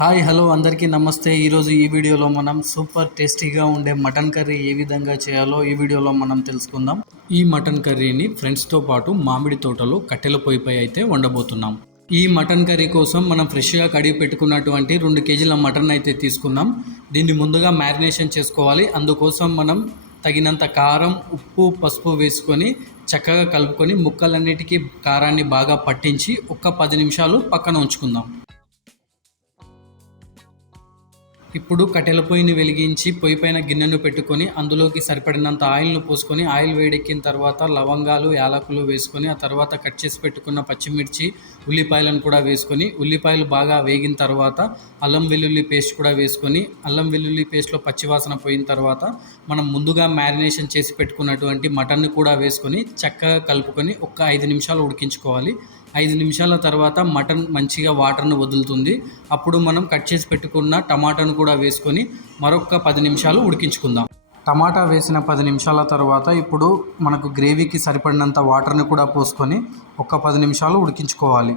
Hi hello అందరికీ నమస్తే. ఈరోజు ఈ వీడియోలో మనం సూపర్ టేస్టీగా ఉండే మటన్ కర్రీ ఏ విధంగా చేయాలో ఈ వీడియోలో మనం తెలుసుకుందాం. ఈ మటన్ కర్రీని ఫ్రెండ్స్తో పాటు మామిడి తోటలో కట్టెల పొయ్యిపై అయితే వండబోతున్నాం. ఈ మటన్ కర్రీ కోసం మనం ఫ్రెష్గా కడిగి పెట్టుకున్నటువంటి రెండు కేజీల మటన్ అయితే తీసుకున్నాం. దీన్ని ముందుగా మ్యారినేషన్ చేసుకోవాలి. అందుకోసం మనం తగినంత కారం ఉప్పు పసుపు వేసుకొని చక్కగా కలుపుకొని ముక్కలన్నిటికీ కారాన్ని బాగా పట్టించి ఒక్క పది నిమిషాలు పక్కన ఉంచుకుందాం. ఇప్పుడు కట్టెల పొయ్యిని వెలిగించి పొయ్యి పైన గిన్నెను పెట్టుకొని అందులోకి సరిపడినంత ఆయిల్ను పోసుకొని ఆయిల్ వేడెక్కిన తర్వాత లవంగాలు యాలకులు వేసుకొని ఆ తర్వాత కట్ చేసి పెట్టుకున్న పచ్చిమిర్చి ఉల్లిపాయలను కూడా వేసుకొని ఉల్లిపాయలు బాగా వేగిన తర్వాత అల్లం వెల్లుల్లి పేస్ట్ కూడా వేసుకొని అల్లం వెల్లుల్లి పేస్ట్లో పచ్చివాసన పోయిన తర్వాత మనం ముందుగా మ్యారినేషన్ చేసి పెట్టుకున్నటువంటి మటన్ను కూడా వేసుకొని చక్కగా కలుపుకొని ఒక ఐదు నిమిషాలు ఉడికించుకోవాలి. ఐదు నిమిషాల తర్వాత మటన్ మంచిగా వాటర్ను వదులుతుంది. అప్పుడు మనం కట్ చేసి పెట్టుకున్న టమాటాను కూడా వేసుకొని మరొక పది నిమిషాలు ఉడికించుకుందాం. టమాటా వేసిన పది నిమిషాల తర్వాత ఇప్పుడు మనకు గ్రేవీకి సరిపడినంత వాటర్ని కూడా పోసుకొని ఒక పది నిమిషాలు ఉడికించుకోవాలి.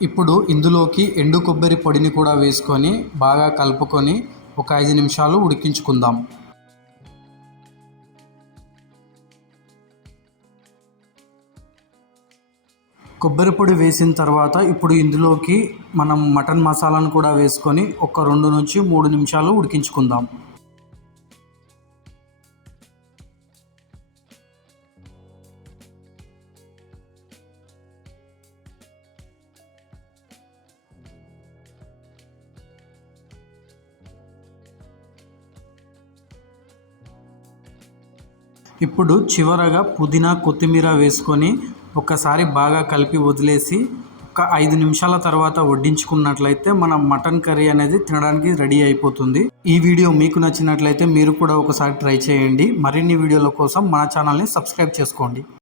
ఇప్పుడు ఇందులోకి ఎండు కొబ్బరి పొడిని కూడా వేసుకొని బాగా కలుపుకొని ఒక ఐదు నిమిషాలు ఉడికించుకుందాం. కొబ్బరి పొడి వేసిన తర్వాత ఇప్పుడు ఇందులోకి మనం మటన్ మసాలాను కూడా వేసుకొని ఒక రెండు నుంచి మూడు నిమిషాలు ఉడికించుకుందాం. ఇప్పుడు చివరగా పుదీనా కొత్తిమీర వేసుకొని ఒకసారి బాగా కలిపి వదిలేసి ఒక ఐదు నిమిషాల తర్వాత వడ్డించుకున్నట్లయితే మన మటన్ కర్రీ అనేది తినడానికి రెడీ అయిపోతుంది. ఈ వీడియో మీకు నచ్చినట్లయితే మీరు కూడా ఒకసారి ట్రై చేయండి. మరిన్ని వీడియోల కోసం మన ఛానల్ని సబ్స్క్రైబ్ చేసుకోండి.